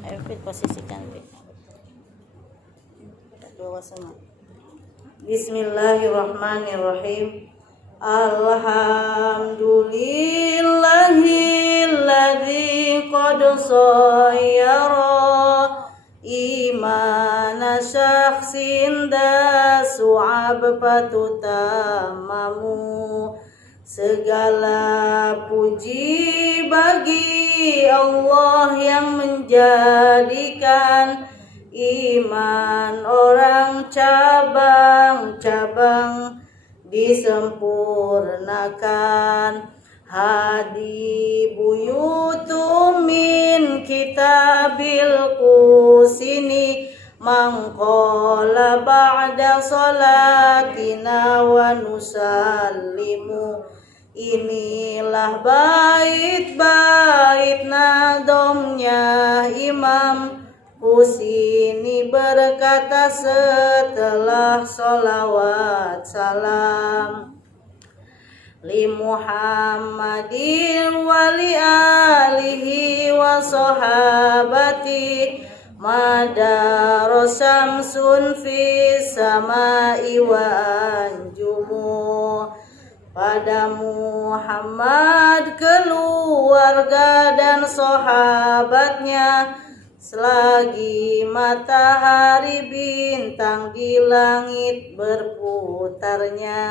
Ayo Fit, posisikan Fit. Dua sama. Bismillahirrahmanirrahim. Alhamdulillahilladzi qad sayyara imana syakhsin da su'ab patutamamu. Segala puji bagi Allah yang menjadikan iman orang cabang-cabang disempurnakan. Hadi buyutum min kitabil kusini mangqala ba'da salatina wa nusallimu. Inilah bait-bait nadomnya Imam Husini berkata setelah sholawat salam. Li Muhammadin wa li alihi wa sahabati madara syamsun fi samai wa anjumu. Pada Muhammad, keluarga dan sahabatnya selagi matahari bintang di langit berputarnya.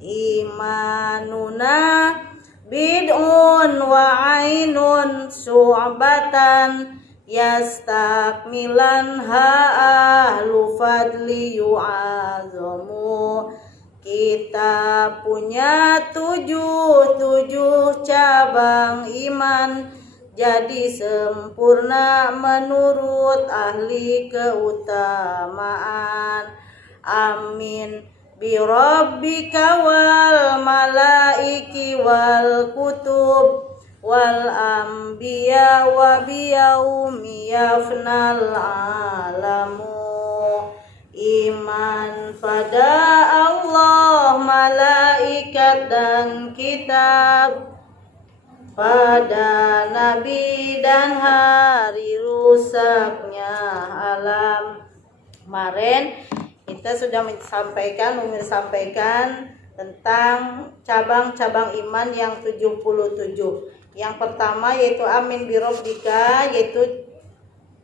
Imanuna bid'un wa ainun su'batan yastakmilan ahlu fadli yu'azamu. Kita punya tujuh cabang iman, jadi sempurna menurut ahli keutamaan. Amin bi rabbika wal malaiki wal kutub wal anbiya wa bi yaumi yafnal alamu. Iman pada Allah, malaikat dan kitab, pada Nabi dan hari rusaknya alam. Kemarin kita sudah menyampaikan tentang cabang-cabang iman yang 77. Yang pertama yaitu amin birobbika, yaitu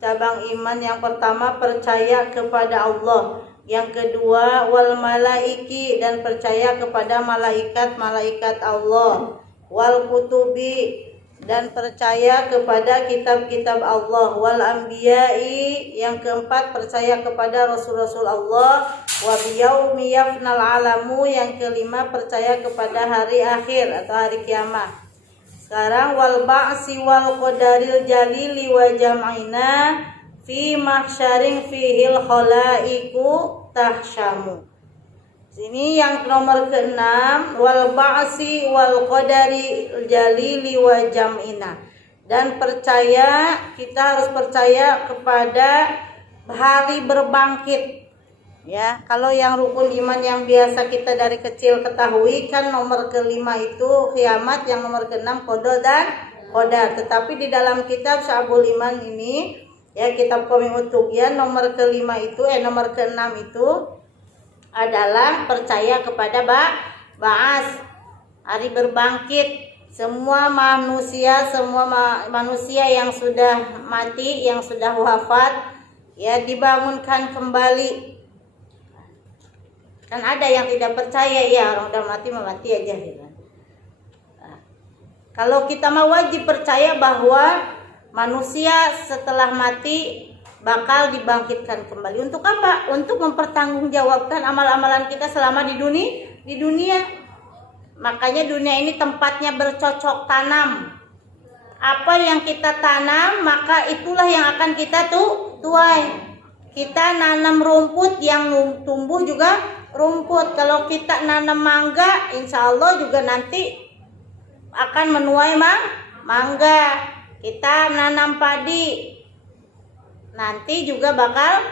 cabang iman yang pertama percaya kepada Allah. Yang kedua wal malaiki, dan percaya kepada malaikat-malaikat Allah. Wal kutubi, dan percaya kepada kitab-kitab Allah. Wal anbiya'i, yang keempat percaya kepada rasul-rasul Allah. Wa biyaumi yafnal alamu, yang kelima percaya kepada hari akhir atau hari kiamat. Sekarang wal ba'si wal qadaril jalili wa jam'ina fi mahsyarin fihil khalaiku tahsyamu. Sini yang nomor ke-6, wal ba'si wal qadaril jalili wa jam'ina. Dan percaya, kita harus percaya kepada hari berbangkit. Ya, kalau yang rukun iman yang biasa kita dari kecil ketahui kan nomor ke-5 itu kiamat, yang nomor ke-6 qada dan qadar. Tetapi di dalam kitab Sya'bul Iman ini, ya kitab Qawmi Utugyan, nomor ke-5 itu nomor ke-6 itu adalah percaya kepada ba'as, hari berbangkit. Semua manusia yang sudah mati, yang sudah wafat, ya dibangunkan kembali. Kan ada yang tidak percaya, ya orang udah mati aja gitu. Nah, kalau kita mau wajib percaya bahwa manusia setelah mati bakal dibangkitkan kembali. Untuk apa? Untuk mempertanggungjawabkan amal-amalan kita selama di dunia. Makanya dunia ini tempatnya bercocok tanam. Apa yang kita tanam, maka itulah yang akan kita tuai. Kita nanam rumput, yang tumbuh juga rumput. Kalau kita nanam mangga, insya Allah juga nanti akan menuai mangga. Kita nanam padi, nanti juga bakal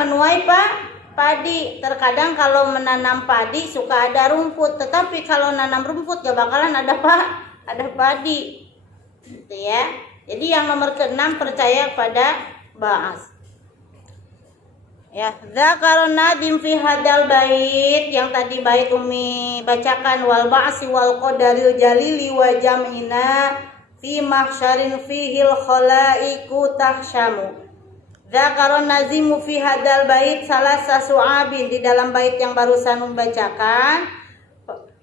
menuai padi. Terkadang kalau menanam padi suka ada rumput, tetapi kalau nanam rumput gak bakalan ada padi. Gitu ya. Jadi yang nomor ke-6 percaya pada ba'ats. Ya, dzakarun nadim fi hadal bait, yang tadi bait Umi bacakan, wal ba'si wal qadaril jalili wa jam'ina fi mahsyarin fihil khalaiqu tahsyamu. Dzakarun nazimu fi hadal bait salasa su'abin, di dalam bait yang barusan membacakan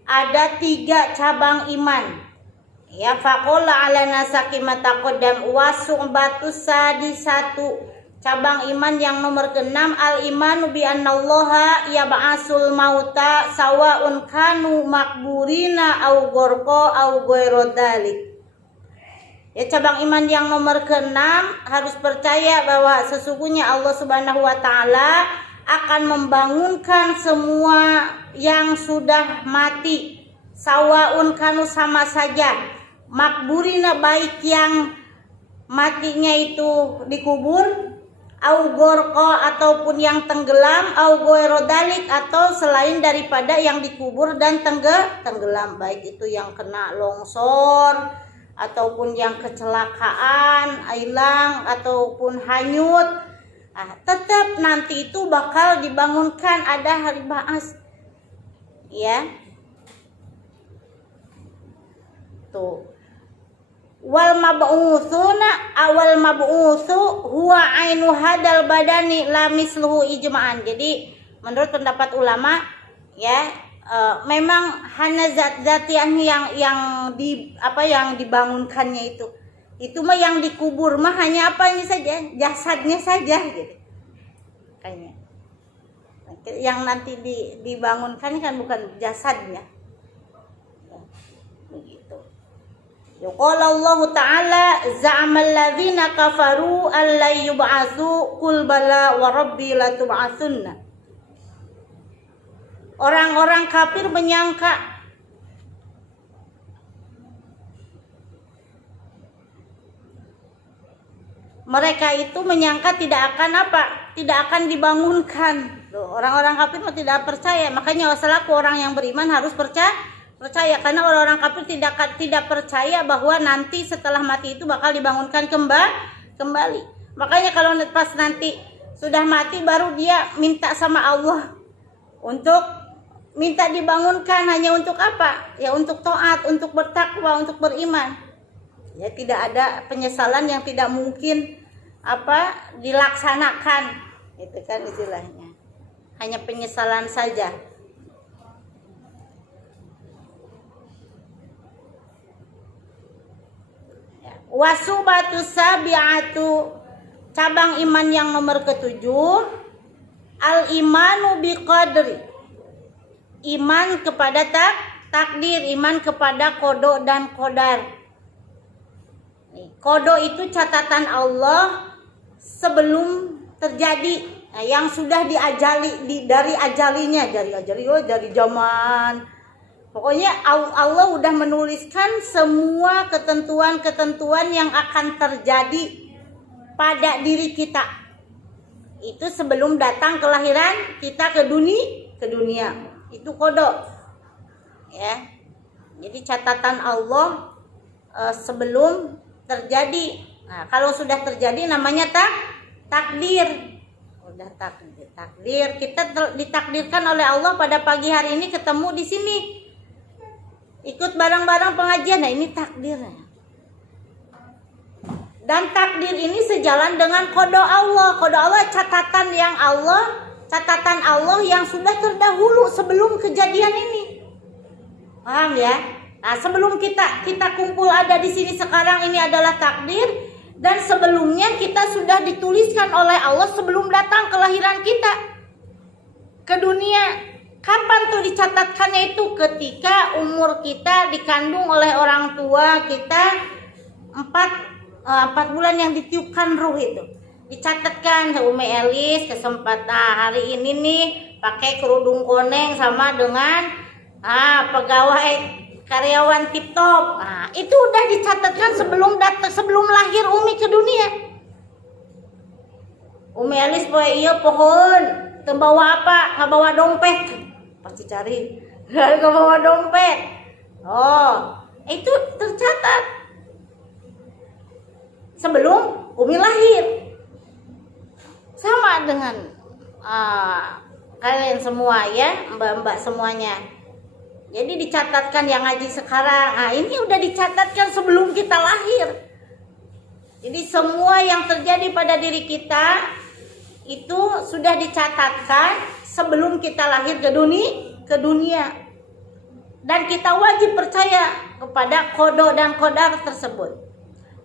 ada 3 cabang iman. Ya, faqala ala nasaki mataqaddam wasu'batus sadisatu. Cabang iman yang nomor ke-6, al-imanu bi annallaha yab'asul mauta sawaun kanu makburina au gorko au goirodalik. Ya, cabang iman yang nomor ke-6 harus percaya bahwa sesungguhnya Allah Subhanahu wa taala akan membangunkan semua yang sudah mati. Sawaun kanu, sama saja, makburina, baik yang matinya itu dikubur, au gorko ataupun yang tenggelam, au goerodalik atau selain daripada yang dikubur dan tenggelam, baik itu yang kena longsor ataupun yang kecelakaan, hilang ataupun hanyut, tetap nanti itu bakal dibangunkan, ada hari ba'ats. Ya. Tuh. Wal mab'utsuna awal mab'utsu huwa ainu hadal badani la misluhu ijma'an. Jadi menurut pendapat ulama ya, memang hanya zat-zatian yang dibangunkannya itu mah yang dikubur mah hanya apanya saja, jasadnya saja gitu kayaknya. Yang nanti dibangunkan kan bukan jasadnya. Begitu. Qala Allah Ta'ala za'amal ladzina kafaru alla yub'atsu qul bala wa rabbi latub'atsunna. Orang-orang kafir menyangka mereka itu menyangka tidak akan dibangunkan. Orang-orang kafir tidak percaya. Makanya selaku orang yang beriman harus percaya, karena orang-orang kafir tidak percaya bahwa nanti setelah mati itu bakal dibangunkan kembali. Makanya kalau pas nanti sudah mati baru dia minta sama Allah untuk minta dibangunkan, hanya untuk apa? Ya untuk taat, untuk bertakwa, untuk beriman. Ya tidak ada penyesalan yang tidak mungkin dilaksanakan. Itu kan istilahnya. Hanya penyesalan saja. Wasubatu sabi'atu, cabang iman yang nomor ke-7, al-imanu biqadri, iman kepada takdir, iman kepada qada dan qadar. Qada itu catatan Allah sebelum terjadi, yang sudah diajali dari zaman. Pokoknya Allah udah menuliskan semua ketentuan-ketentuan yang akan terjadi pada diri kita. Itu sebelum datang kelahiran kita ke dunia. Itu qada. Ya. Jadi catatan Allah sebelum terjadi. Nah, kalau sudah terjadi namanya takdir. Udah takdir. Kita ditakdirkan oleh Allah pada pagi hari ini ketemu di sini. Ikut bareng-bareng pengajian, nah ini takdirnya. Dan takdir ini sejalan dengan qada Allah. Qada Allah catatan Allah yang sudah terdahulu sebelum kejadian ini. Paham ya? Nah, sebelum kita kumpul ada di sini sekarang ini adalah takdir, dan sebelumnya kita sudah dituliskan oleh Allah sebelum datang kelahiran kita ke dunia. Kapan tuh dicatatkannya itu? Ketika umur kita dikandung oleh orang tua kita 4 bulan yang ditiupkan ruh itu. Dicatatkan Umi Elis kesempatan hari ini nih pakai kerudung koneng sama dengan pegawai karyawan tip top. Nah, itu udah dicatatkan sebelum lahir Umi ke dunia. Umi Elis pohon tembawa apa? Nggak bawa dompet. Pasti cari. Nggak bawa dompet. Oh, itu tercatat. sebelum Umi lahir. Sama dengan kalian semua ya, mbak-mbak semuanya. Jadi dicatatkan yang ngaji sekarang. Ini udah dicatatkan sebelum kita lahir. Jadi semua yang terjadi pada diri kita itu sudah dicatatkan sebelum kita lahir ke dunia. Dan kita wajib percaya kepada qada dan qadar tersebut.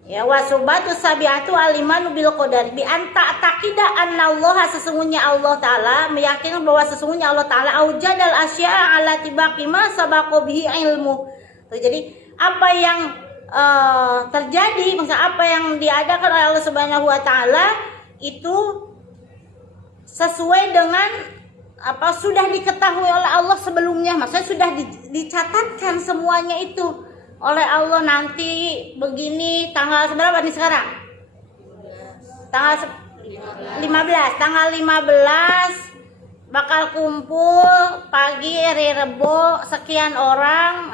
Ya, wasubatu sabiatu alimanu bil qadar bi anta taqida annallaha, sesungguhnya Allah taala, meyakini bahwa sesungguhnya Allah taala aujadal asya'a ala tibaqi ma sabaqa bihi ilmu. Jadi apa yang terjadi, maksudnya apa yang diadakan oleh Allah Subhanahu wa taala itu sesuai dengan apa sudah diketahui oleh Allah sebelumnya. Maksudnya sudah dicatatkan semuanya itu oleh Allah. Nanti begini, tanggal berapa nih sekarang? Tanggal 15. Tanggal 15 bakal kumpul pagi hari Rebo sekian orang.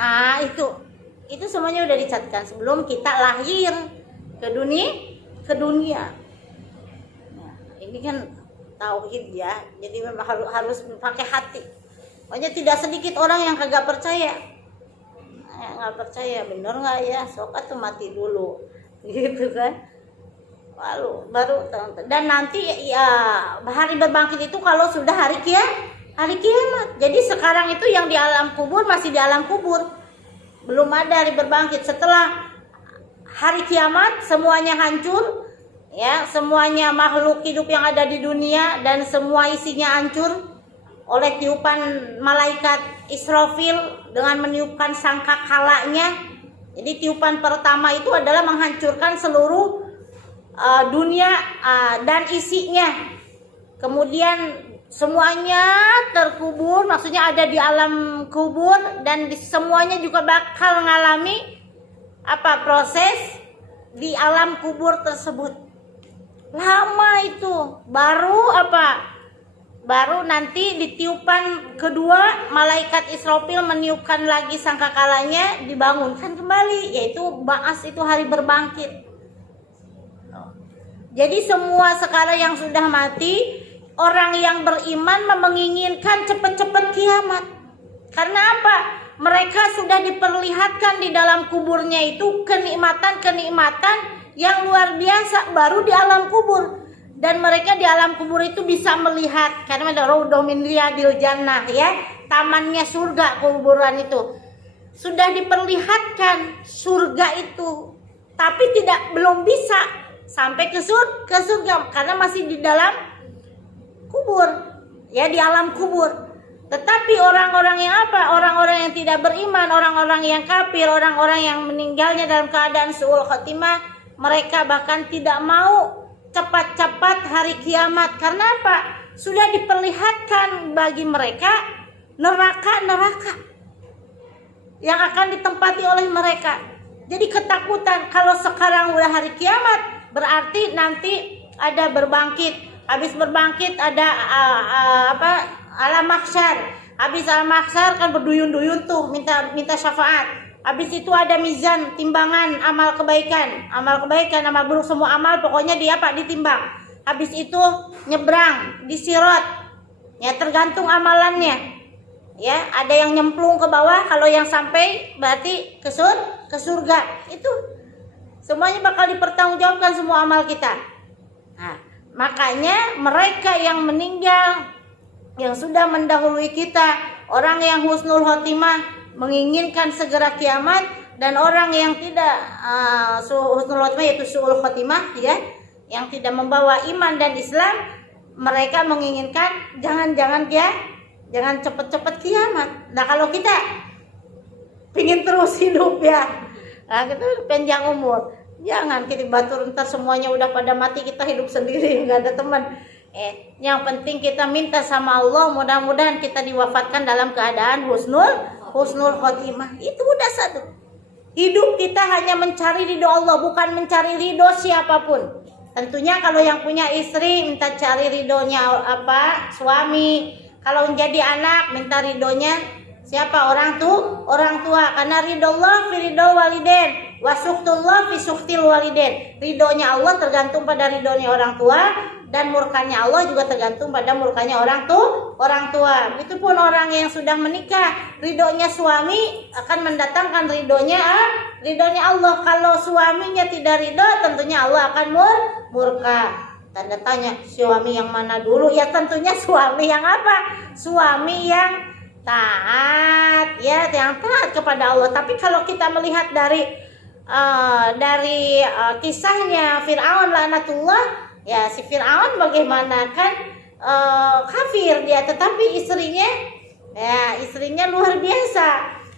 Itu semuanya udah dicatatkan sebelum kita lahir ke dunia. Nah, ini kan tauhid ya. Jadi memang harus pakai hati. Makanya tidak sedikit orang yang kagak percaya. Nggak percaya, bener nggak ya? Sokat tuh mati dulu, gitu kan? Lalu baru dan nanti ya hari berbangkit itu kalau sudah hari kiamat. Jadi sekarang itu yang di alam kubur masih di alam kubur. Belum ada hari berbangkit. Setelah hari kiamat semuanya hancur, ya, semuanya makhluk hidup yang ada di dunia dan semua isinya hancur oleh tiupan malaikat Israfil dengan meniupkan sangkakalanya. Jadi tiupan pertama itu adalah menghancurkan seluruh dunia dan isinya. Kemudian semuanya terkubur, maksudnya ada di alam kubur, dan semuanya juga bakal mengalami proses di alam kubur tersebut. Lama itu baru nanti di tiupan kedua malaikat Israfil meniupkan lagi sangkakalanya, dibangunkan kembali, yaitu ba'as, itu hari berbangkit. Jadi semua sekarang yang sudah mati, orang yang beriman menginginkan cepat-cepat kiamat. Karena apa? Mereka sudah diperlihatkan di dalam kuburnya itu kenikmatan-kenikmatan yang luar biasa baru di alam kubur. Dan mereka di alam kubur itu bisa melihat, karena ada raudhah min riyadil jannah, ya, tamannya surga kuburan itu. Sudah diperlihatkan surga itu, tapi belum bisa sampai ke surga karena masih di dalam kubur, ya, di alam kubur. Tetapi orang-orang yang orang-orang yang tidak beriman, orang-orang yang kafir, orang-orang yang meninggalnya dalam keadaan su'ul khotimah, mereka bahkan tidak mau cepat-cepat hari kiamat. Karena apa? Sudah diperlihatkan bagi mereka neraka-neraka yang akan ditempati oleh mereka. Jadi ketakutan kalau sekarang udah hari kiamat, berarti nanti ada berbangkit. Habis berbangkit ada alam mahsyar. Habis alam mahsyar kan berduyun-duyun tuh minta syafaat. Habis itu ada mizan, timbangan amal kebaikan, amal buruk, semua amal pokoknya ditimbang. Habis itu nyebrang di sirat. Ya, tergantung amalannya. Ya, ada yang nyemplung ke bawah, kalau yang sampai berarti ke surga. Itu semuanya bakal dipertanggungjawabkan semua amal kita. Nah, makanya mereka yang meninggal, yang sudah mendahului kita, orang yang husnul khotimah menginginkan segera kiamat, dan orang yang tidak husnul khotimah yaitu su'ul khotimah, ya, yang tidak membawa iman dan Islam, mereka menginginkan jangan cepet-cepet kiamat. Nah, kalau kita pingin terus hidup, ya, nah, kita panjang umur, jangan kita batur ntar semuanya udah pada mati, kita hidup sendiri nggak ada teman. Yang penting kita minta sama Allah, mudah-mudahan kita diwafatkan dalam keadaan husnul khotimah. Itu udah satu. Hidup kita hanya mencari ridho Allah, bukan mencari ridho siapapun. Tentunya kalau yang punya istri minta cari ridhonya suami. Kalau menjadi anak minta ridhonya siapa? Orang tua. Karena ridho Allah fi ridho walidain. Wa suhtullah fi suhtil walidain. Ridhonya Allah tergantung pada ridhonya orang tua, dan murkanya Allah juga tergantung pada murkanya orang tua. Begitupun orang yang sudah menikah, ridhonya suami akan mendatangkan ridhonya Allah. Kalau suaminya tidak ridho, tentunya Allah akan murka. Tanda tanya, suami yang mana dulu? Ya tentunya suami yang apa? Suami yang taat, ya, yang taat kepada Allah. Tapi kalau kita melihat dari kisahnya Fir'aun laknatullah, ya si Fir'aun bagaimana kan kafir dia, tetapi istrinya luar biasa,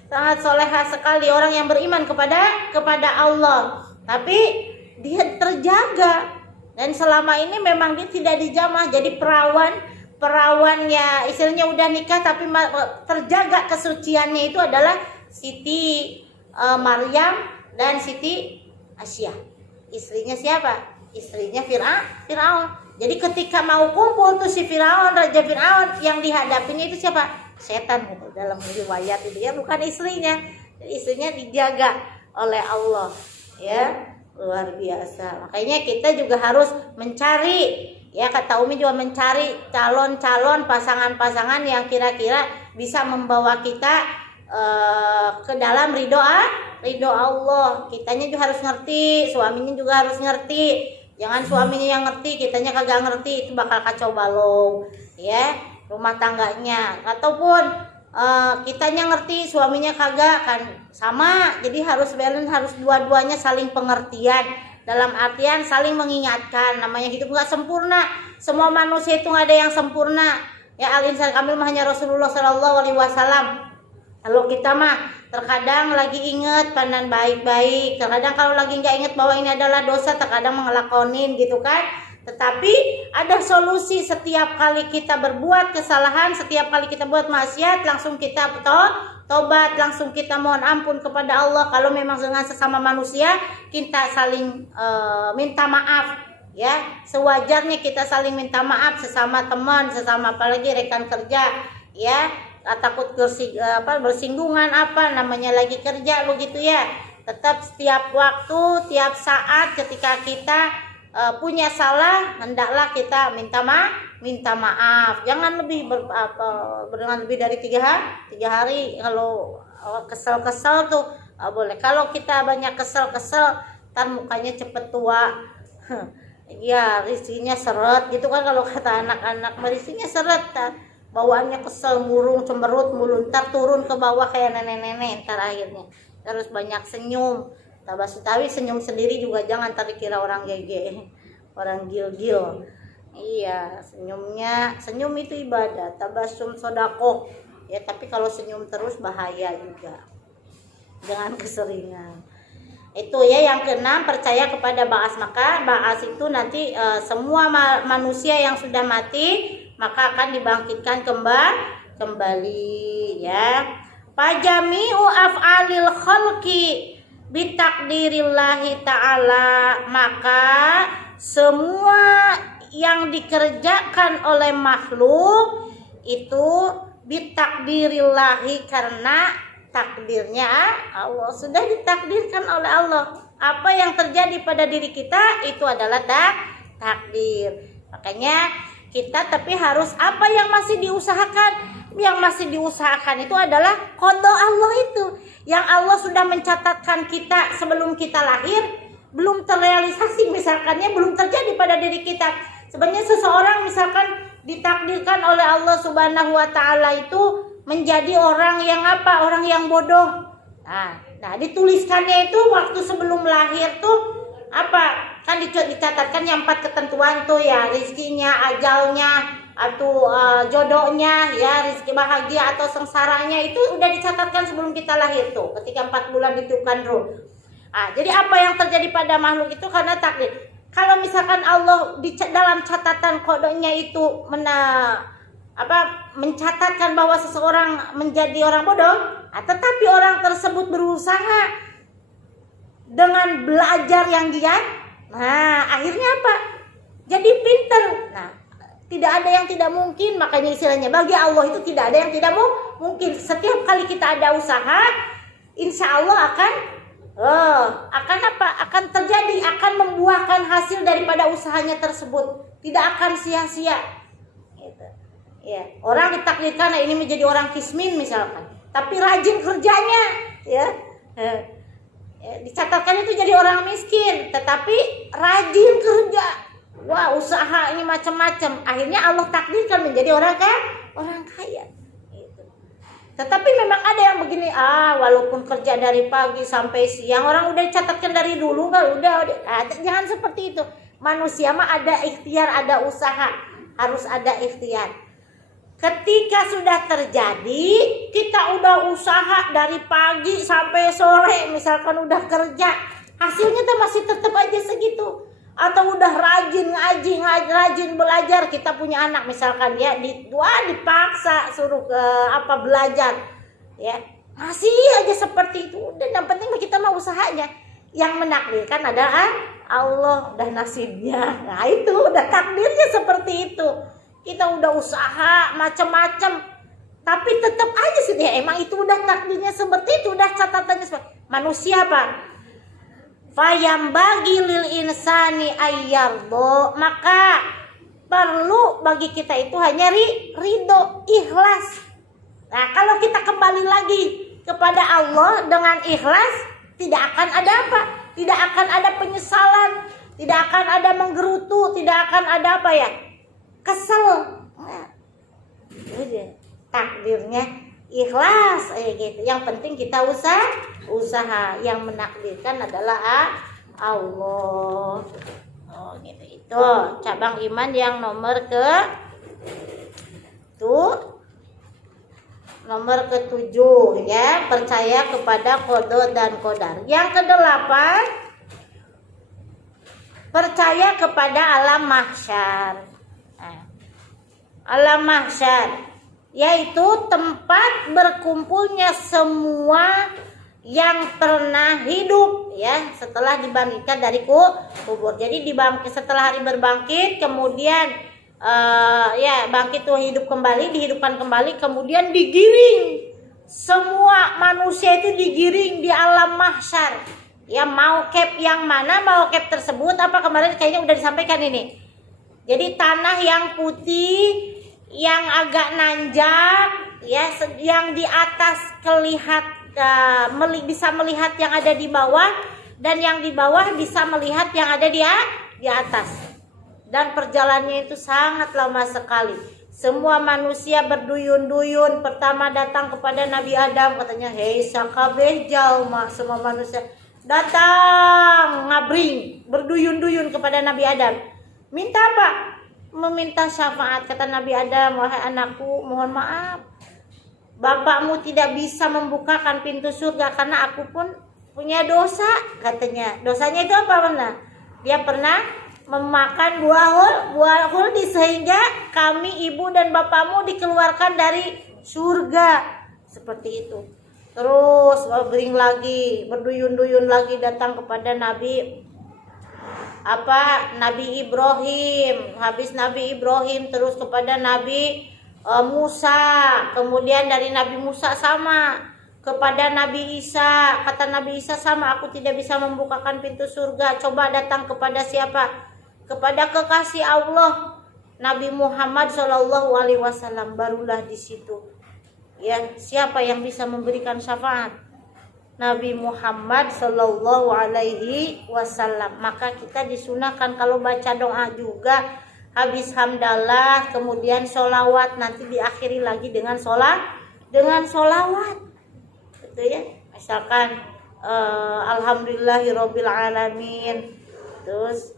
sangat solehah sekali, orang yang beriman kepada Allah, tapi dia terjaga, dan selama ini memang dia tidak dijamah jadi perawannya, istrinya udah nikah tapi terjaga kesuciannya itu adalah Siti Maryam dan Siti Asyah. Istrinya siapa? Istrinya Fir'aun. Jadi ketika mau kumpul tuh si Fir'aun, Raja Fir'aun, yang dihadapinya itu siapa? Setan gitu dalam riwayat itu ya, bukan istrinya. Jadi istrinya dijaga oleh Allah, ya, luar biasa. Makanya kita juga harus mencari, ya, kata Umi juga mencari calon-calon pasangan-pasangan yang kira-kira bisa membawa kita ke dalam ridho Allah. Kitanya juga harus ngerti, suaminya juga harus ngerti. Jangan suaminya yang ngerti, kitanya kagak ngerti, itu bakal kacau balau, ya, rumah tangganya. Ataupun kitanya ngerti, suaminya kagak, kan sama. Jadi harus balance, harus dua-duanya saling pengertian, dalam artian saling mengingatkan. Namanya hidup nggak sempurna, semua manusia itu nggak ada yang sempurna, ya. Al-insan kamil mah hanya Rasulullah SAW. Kalau kita mah terkadang lagi inget pandang baik-baik, terkadang kalau lagi nggak inget bahwa ini adalah dosa, terkadang ngelakonin gitu kan. Tetapi ada solusi, setiap kali kita berbuat kesalahan, setiap kali kita buat maksiat, langsung kita tobat, langsung kita mohon ampun kepada Allah. Kalau memang dengan sesama manusia, kita saling minta maaf, ya. Sewajarnya kita saling minta maaf sesama teman, sesama apalagi rekan kerja, ya. Takut bersinggungan, apa namanya lagi kerja begitu, ya. Tetap setiap waktu, tiap saat ketika kita punya salah, hendaklah kita minta maaf. Jangan lebih dengan lebih dari 3 hari. Kalau kesel tuh boleh. Kalau kita banyak kesel, ntar mukanya cepet tua. Ya, risinya seret gitu kan, kalau kata anak-anak, risinya seret, bawaannya kesel, murung, cemberut, muluntar, turun ke bawah kayak nenek-nenek. Ntar akhirnya terus banyak senyum, tapi senyum sendiri juga jangan, tadi kira orang gege, orang gil-gil. Iya, senyum itu ibadah, tabasum sodakoh, ya. Tapi kalau senyum terus bahaya juga, jangan keseringan. Itu ya, yang keenam, percaya kepada ba'as. Maka ba'as itu nanti semua manusia yang sudah mati maka akan dibangkitkan kembali, ya. Fajami'u af'alil khalqi bitakdirillahi ta'ala. Maka semua yang dikerjakan oleh makhluk itu bitakdirillahi, karena takdirnya Allah, sudah ditakdirkan oleh Allah. Apa yang terjadi pada diri kita itu adalah takdir. Makanya kita tapi harus, apa yang masih diusahakan? Yang masih diusahakan itu adalah qada Allah itu, yang Allah sudah mencatatkan kita sebelum kita lahir, belum terrealisasi, misalkannya belum terjadi pada diri kita. Sebenarnya seseorang misalkan ditakdirkan oleh Allah Subhanahu wa taala itu menjadi orang yang apa? Orang yang bodoh. Nah, dituliskannya itu waktu sebelum lahir tuh apa? Kan dicatatkan yang 4 ketentuan tuh, ya, rizkinya, ajalnya, atau jodohnya, ya, rizki bahagia atau sengsaranya, itu udah dicatatkan sebelum kita lahir tuh, ketika 4 bulan ditiupkan ruh. Jadi apa yang terjadi pada makhluk itu karena takdir. Kalau misalkan Allah dalam catatan kodenya itu mencatatkan bahwa seseorang menjadi orang bodoh, tetapi orang tersebut berusaha dengan belajar yang giat, akhirnya apa? Jadi pinter. Tidak ada yang tidak mungkin. Makanya istilahnya, bagi Allah itu tidak ada yang tidak mungkin. Setiap kali kita ada usaha, insya Allah akan Akan apa? Akan terjadi, akan membuahkan hasil daripada usahanya tersebut. Tidak akan sia-sia. Gitu. Ya, orang ditakdirkan ini menjadi orang kismin misalkan, tapi rajin kerjanya, ya. Dicatatkan itu jadi orang miskin, tetapi rajin kerja. Wah, usaha ini macam-macam. Akhirnya Allah takdirkan menjadi orang kaya. Gitu. Tetapi memang ada yang begini, walaupun kerja dari pagi sampai siang, orang udah dicatatkan dari dulu kan, udah. Jangan seperti itu. Manusia mah ada ikhtiar, ada usaha, harus ada ikhtiar. Ketika sudah terjadi, kita udah usaha dari pagi sampai sore, misalkan udah kerja, hasilnya tuh masih tetap aja segitu. Atau udah rajin ngaji, rajin belajar, kita punya anak misalkan ya, dipaksa suruh belajar, ya masih aja seperti itu. Dan yang penting kita mau usahanya. Yang menakdirkan adalah Allah, udah nasibnya. Nah itu udah takdirnya seperti itu. Kita udah usaha macam-macam, tapi tetap aja sih ya, emang itu udah takdirnya seperti itu, udah catatannya seperti manusia apa? Fayam bagi lil insani ayyardo, maka perlu bagi kita itu hanya ridho, ikhlas. Nah kalau kita kembali lagi kepada Allah dengan ikhlas, tidak akan ada apa? Tidak akan ada penyesalan, tidak akan ada menggerutu, tidak akan ada apa ya? Kesel. Nah, takdirnya ikhlas gitu. Yang penting kita usaha. Yang menakdirkan adalah Allah. Gitu. Itu cabang iman yang nomor ke-7 ya, percaya kepada qada dan qadar. Yang ke-8, percaya kepada alam mahsyar. Alam mahsyar yaitu tempat berkumpulnya semua yang pernah hidup ya, setelah dibangkitkan dari kubur. Jadi setelah hari berbangkit, kemudian bangkit tuh hidup kembali, dihidupkan kembali, kemudian digiring. Semua manusia itu digiring di alam mahsyar. Ya, mauqif yang mana? Mauqif tersebut apa kemarin kayaknya udah disampaikan ini. Jadi tanah yang putih, yang agak nanjak, ya, yang di atas bisa melihat yang ada di bawah, dan yang di bawah bisa melihat yang ada di atas. Dan perjalanannya itu sangat lama sekali. Semua manusia berduyun-duyun. Pertama datang kepada Nabi Adam, katanya, "Hei sakabeh jalma," semua manusia datang ngabring, berduyun-duyun kepada Nabi Adam. Minta apa? Meminta syafaat. Kata Nabi Adam, "Wahai anakku, mohon maaf, bapakmu tidak bisa membukakan pintu surga karena aku pun punya dosa," katanya. Dosanya itu apa benar? Dia pernah memakan buah huldi sehingga kami, ibu dan bapakmu, dikeluarkan dari surga. Seperti itu. Terus bering lagi, berduyun-duyun lagi datang kepada Nabi Ibrahim. Habis Nabi Ibrahim terus kepada Nabi Musa. Kemudian dari Nabi Musa sama kepada Nabi Isa. Kata Nabi Isa sama, "Aku tidak bisa membukakan pintu surga." Coba datang kepada siapa? Kepada kekasih Allah, Nabi Muhammad SAW. Barulah di situ ya, siapa yang bisa memberikan syafaat? Nabi Muhammad SAW. Maka kita disunahkan kalau baca doa juga, habis hamdalah kemudian sholawat, nanti diakhiri lagi dengan sholawat, gitu ya. Misalkan alhamdulillahirabbil alamin, terus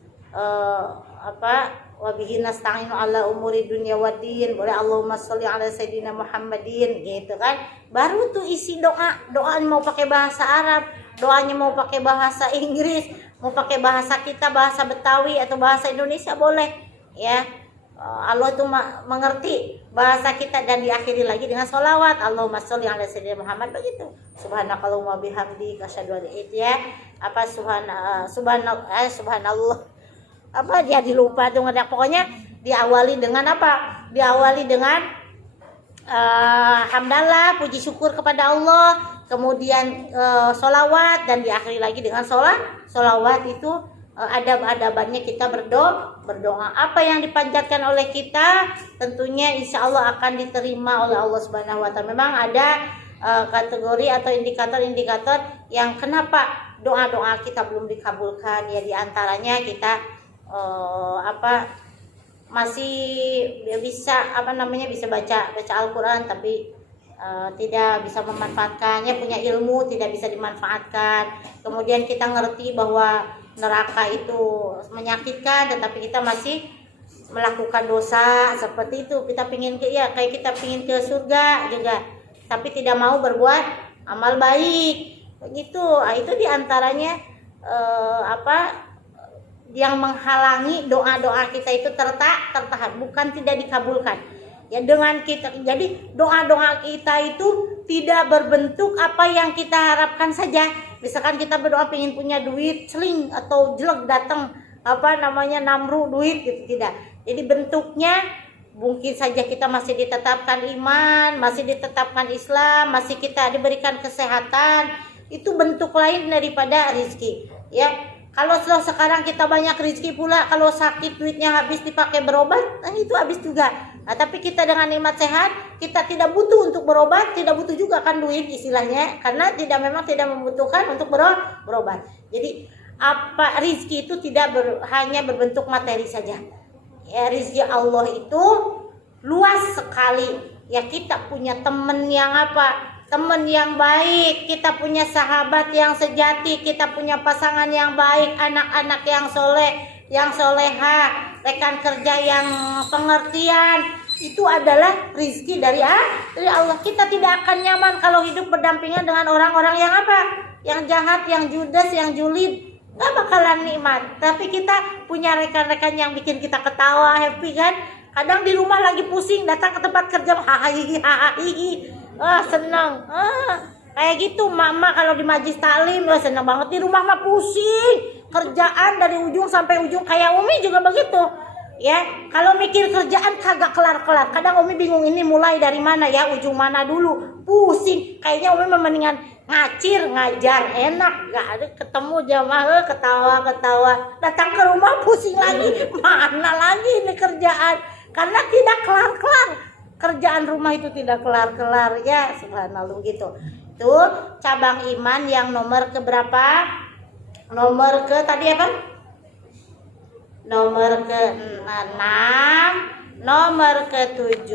wabihi nasta'inu ala umuri dunya waddin, boleh Allahumma sholli ala sayyidina Muhammadin, gitu kan. Baru tuh isi doanya mau pakai bahasa Arab, doanya mau pakai bahasa Inggris, mau pakai bahasa kita, bahasa Betawi atau bahasa Indonesia boleh ya. Allah itu mengerti bahasa kita, dan diakhiri lagi dengan sholawat, Allahumma sholli ala sayyidina Muhammad, begitu. Subhanakallahumma bihamdika asyhadu an la ilaha illa anta, subhanallah, dia dilupa tuh, pokoknya diawali dengan apa? Diawali dengan hamdalah, puji syukur kepada Allah, kemudian sholawat, dan diakhiri lagi dengan sholawat. Itu adab-adabannya kita berdoa. Apa yang dipanjatkan oleh kita tentunya insya Allah akan diterima oleh Allah Subhanahu wa Ta'ala. Memang ada kategori atau indikator-indikator yang kenapa doa-doa kita belum dikabulkan, ya diantaranya kita masih bisa bisa baca Al-Quran tapi tidak bisa memanfaatkannya, punya ilmu tidak bisa dimanfaatkan. Kemudian kita ngerti bahwa neraka itu menyakitkan, tetapi kita masih melakukan dosa seperti itu. Kita pingin kayak kita pingin ke surga juga, tapi tidak mau berbuat amal baik. Begitu. Itu diantaranya yang menghalangi doa-doa kita itu tertahan, bukan tidak dikabulkan. Ya dengan kita, jadi doa-doa kita itu tidak berbentuk apa yang kita harapkan saja. Misalkan kita berdoa pengen punya duit celing atau jelek datang namru duit gitu, tidak. Jadi bentuknya mungkin saja kita masih ditetapkan iman, masih ditetapkan Islam, masih kita diberikan kesehatan. Itu bentuk lain daripada rezeki. Ya, kalau sekarang kita banyak rezeki pula, kalau sakit duitnya habis dipakai berobat, itu habis juga. Nah, tapi kita dengan nikmat sehat, kita tidak butuh untuk berobat, tidak butuh juga kan duit istilahnya, karena memang tidak membutuhkan untuk berobat. Jadi rezeki itu tidak hanya berbentuk materi saja. Ya, rezeki Allah itu luas sekali. Ya, kita punya teman yang teman yang baik, kita punya sahabat yang sejati, kita punya pasangan yang baik, anak-anak yang soleh, yang soleha, rekan kerja yang pengertian. Itu adalah rizki dari Allah. Kita tidak akan nyaman kalau hidup berdampingan dengan orang-orang yang yang jahat, yang judes, yang julid. Gak bakalan nikmat. Tapi kita punya rekan-rekan yang bikin kita ketawa, happy kan. Kadang di rumah lagi pusing, datang ke tempat kerja senang. Kayak gitu mama kalau di majlis taklim senang banget. Di rumah mah pusing, kerjaan dari ujung sampai ujung. Kayak Umi juga begitu. Ya, kalau mikir kerjaan kagak kelar-kelar. Kadang Umi bingung ini mulai dari mana ya, ujung mana dulu. Pusing. Kayaknya Umi mendingan ngacir, ngajar, enak. Gak ada ketemu jamaah ketawa-ketawa. Datang ke rumah pusing lagi. Mana lagi ini kerjaan? Karena tidak kelar-kelar. Kerjaan rumah itu tidak kelar-kelar, ya, subhanallah gitu. Itu cabang iman yang nomor keberapa? Nomor tadi apa? Nomor ke-6, nomor ke-7,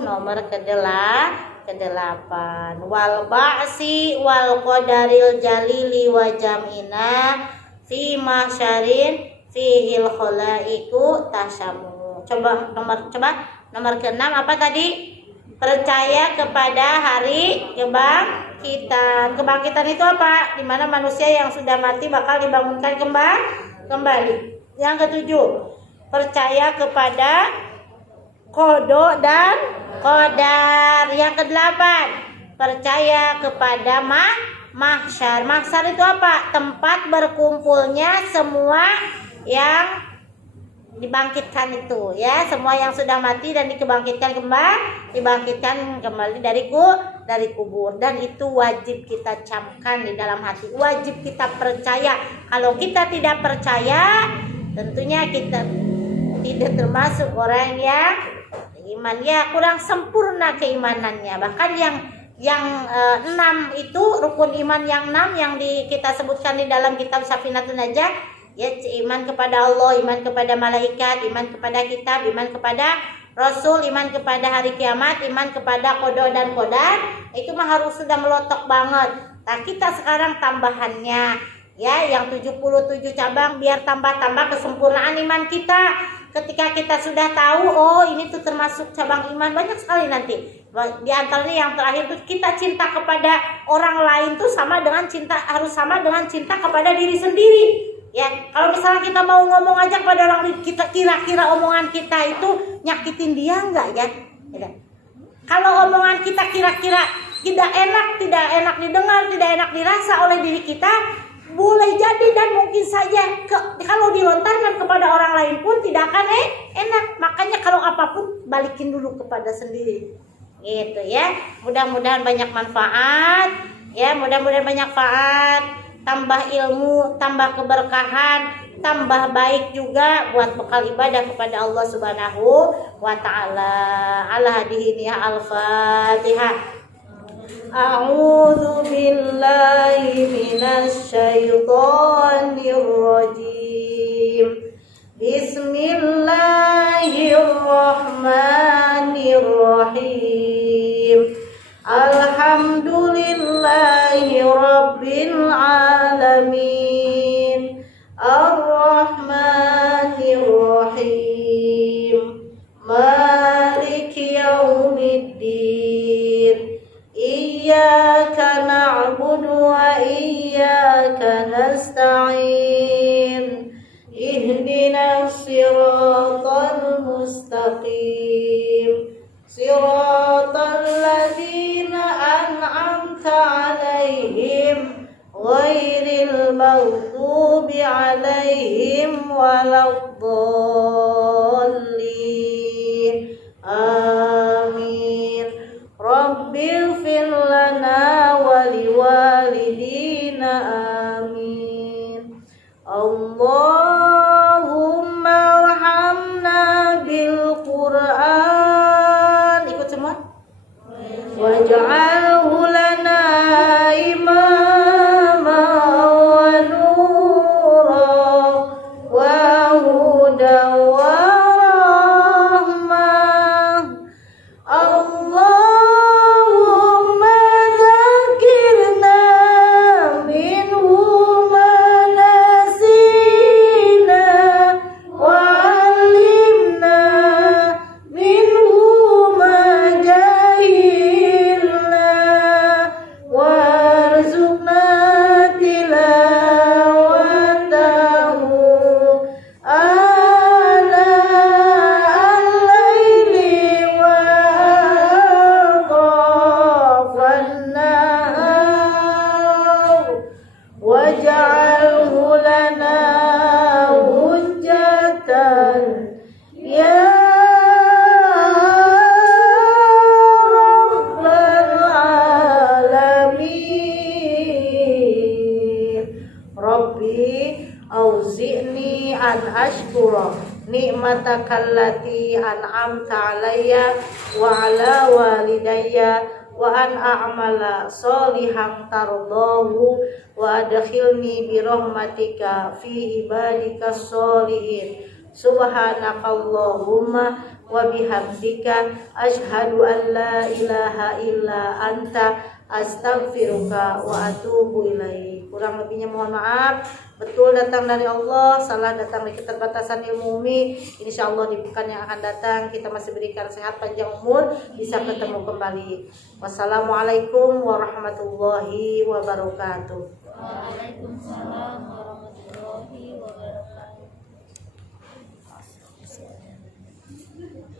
nomor ke-8. Wal ba'si wal qadaril jalili wa jamina fi masyarin fihil khalaiku tasyamu. Coba nomor ke-6 apa tadi? Percaya kepada hari kebangkitan. Kebangkitan itu apa? Di mana manusia yang sudah mati bakal dibangunkan kembali. Yang ke-7, percaya kepada qada dan qadar. Yang ke-8, percaya kepada mahsyar. Mahsyar itu apa? Tempat berkumpulnya semua yang dibangkitkan itu, ya, semua yang sudah mati dan dibangkitkan kembali dari kubur. Dan itu wajib kita camkan di dalam hati, wajib kita percaya. Kalau kita tidak percaya, tentunya kita tidak termasuk orang yang iman, ya, kurang sempurna keimanannya. Bahkan yang 6 itu rukun iman yang 6 yang kita sebutkan di dalam kitab Safinatun Najah, ya, iman kepada Allah, iman kepada malaikat, iman kepada kitab, iman kepada Rasul, iman kepada hari kiamat, iman kepada qada dan qadar, itu mah harus sudah melotok banget. Nah, kita sekarang tambahannya, ya, yang 77 cabang, biar tambah-tambah kesempurnaan iman kita. Ketika kita sudah tahu, oh ini tuh termasuk cabang iman, banyak sekali nanti. Di antaranya yang terakhir tuh kita cinta kepada orang lain tuh harus sama dengan cinta kepada diri sendiri. Ya, kalau misalnya kita mau ngomong aja kepada orang lain, kita kira-kira omongan kita itu nyakitin dia enggak, ya? Kalau omongan kita kira-kira tidak enak didengar, tidak enak dirasa oleh diri kita, boleh jadi dan mungkin saja kalau dilontarkan kepada orang lain pun tidak akan enak. Makanya kalau apapun balikin dulu kepada sendiri. Gitu, ya. Mudah-mudahan banyak manfaat. Ya, mudah-mudahan banyak manfaat, tambah ilmu, tambah keberkahan, tambah baik juga buat bekal ibadah kepada Allah Subhanahu wa taala. Ala hadihin ya Al-Fatihah. A'udzu billahi minasy syaithanir rajim. Bismillahirrahmanirrahim. Alhamdulillahi rabbil alamin. Ar-Rahmanir-Rahim. Maliki yaumiddin. Iyyaka na'budu wa iyyaka nasta'in. Ihdinas siratal mustaqim. Siratal ladzina an'amta 'alaihim ghairil maghdubi 'alaihim waladdallin. Amin. Rabbighfir lana wa liwalidina. Amin. Allahumma arhamna bil Qur'an. Ikut semua. Waj'alhu lana imama wa nura wa huda wa rahmah. Allahumma dzakirna minhu ma nasina wa 'allimna minhu ma jahilna warzuqna tilawatahu ana al-laili wa atrafan nahar waj'alhu lana hujjatan ya rabbal alamin. Rabbi auzi'ni an ashkura ni'matakallati an'amta alayya wa ala walidayya wa an a'mala sholihan tardahu wa adkhilni bi rahmatika fi ibadikas sholihin. Subhanakallahumma wa bihamdika asyhadu an la ilaha illa anta astaghfiruka wa atubu ilaik. Kurang lebihnya mohon maaf. Betul datang dari Allah, salah datang dari keterbatasan ilmu Umi. Insyaallah di pekan yang akan datang kita masih berikan sehat panjang umur, bisa ketemu kembali. Wassalamualaikum warahmatullahi wabarakatuh. Waalaikumsalam warahmatullahi wabarakatuh.